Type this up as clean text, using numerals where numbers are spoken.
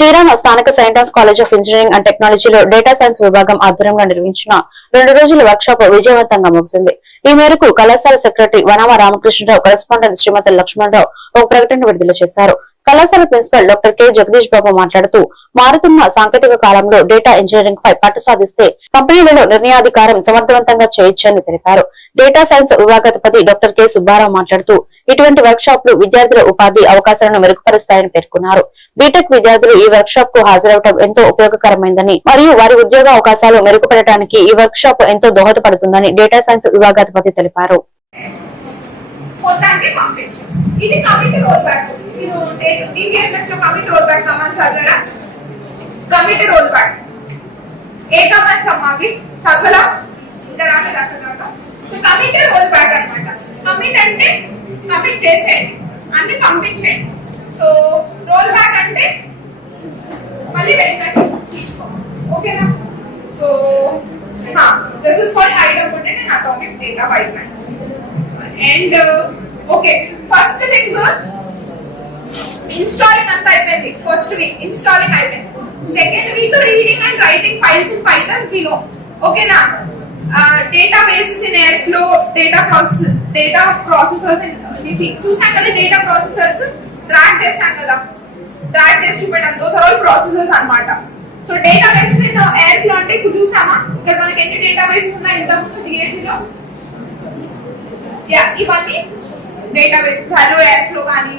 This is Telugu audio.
చీరాల స్థానిక Saint Ann's College of Engineering and టెక్నాలజీలో డేటా సైన్స్ విభాగం ఆధ్వర్యంలో నిర్వహించిన 2 రోజుల వర్క్ షాప్ విజయవంతంగా ముగిసింది. ఈ మేరకు కళాశాల సెక్రటరీ వనమ రామకృష్ణరావు, కరెస్పాండెంట్ శ్రీమతి లక్ష్మణరావు ఒక ప్రకటన విడుదల చేశారు. కళాశాల ప్రిన్సిపల్ డాక్టర్ కె జగదీష్ బాబు మాట్లాడుతూ, మారుతున్న సాంకేతిక కాలంలో డేటా ఇంజనీరింగ్ పై పట్టు సాధిస్తే కంపెనీలలో నిర్ణయాధికారం సమర్థవంతంగా చేయొచ్చని తెలిపారు. డేటా సైన్స్ విభాగాధిపతి డాక్టర్ కె సుబ్బారావు మాట్లాడుతూ, ఇటువంటి వర్క్ షాప్లు విద్యార్థుల ఉపాధి అవకాశాలను మెరుగుపరుస్తాయని పేర్కొన్నారు. బీటెక్ విద్యార్థులు ఈ వర్క్ షాప్ కు హాజరవడం ఎంతో ఉపయోగకరమైందని మరియు వారి ఉద్యోగ అవకాశాలు మెరుగుపడటానికి ఈ వర్క్ షాప్ ఎంతో దోహదపడుతుందని డేటా సైన్స్ విభాగాధిపతి తెలిపారు. ఇది కమిట్ రోల్ బ్యాక్. మీరు DBMS లో కమిట్ రోల్ బ్యాక్ కమాండ్స్ చదవరా? కమిట్ రోల్ బ్యాక్ ఏ కమాండ్స్ అమ్మావి చదవరా? ఇంకా రాలేదు అక్కడ దాకా. సో కమిట్ రోల్ బ్యాక్ అన్నమాట. కమిట్ అంటే కమిట్ చేసేయండి, అన్ని పంపించేయండి. సో రోల్ బ్యాక్ అంటే మళ్ళీ వెనక్కి తీసుకోండి. ఓకేనా? So this is called high demoted and atomic data pipelines. And okay, first thing installing అంతా అయిపోయింది. ఫస్ట్ వీక్ ఇన్స్టాలింగ్ అయిపోయింది. Second week reading and writing files in Python we know. ఓకేనా? Databases in Airflow, data processors చూసాం కదా. డేటా ప్రాసెసర్స్ ట్రాక్ చేసాం కదా, ట్రాక్ చేసి చూపెట్టాం. దోస్ ఆర్ ఆల్ ప్రాసెసర్స్ అన్నమాట. సో డేటాబేసెస్ ఇన్ ఎయిర్ఫ్లో అంటే ఇప్పుడు చూసామా, ఇక్కడ మనకి ఎన్ని డేటాబేసెస్ ఉన్నాయి ఇంతకుముందు DSG లో. ఇవన్నీ డేటాబేసెస్. హలో ఎయిర్ఫ్లో కానీ,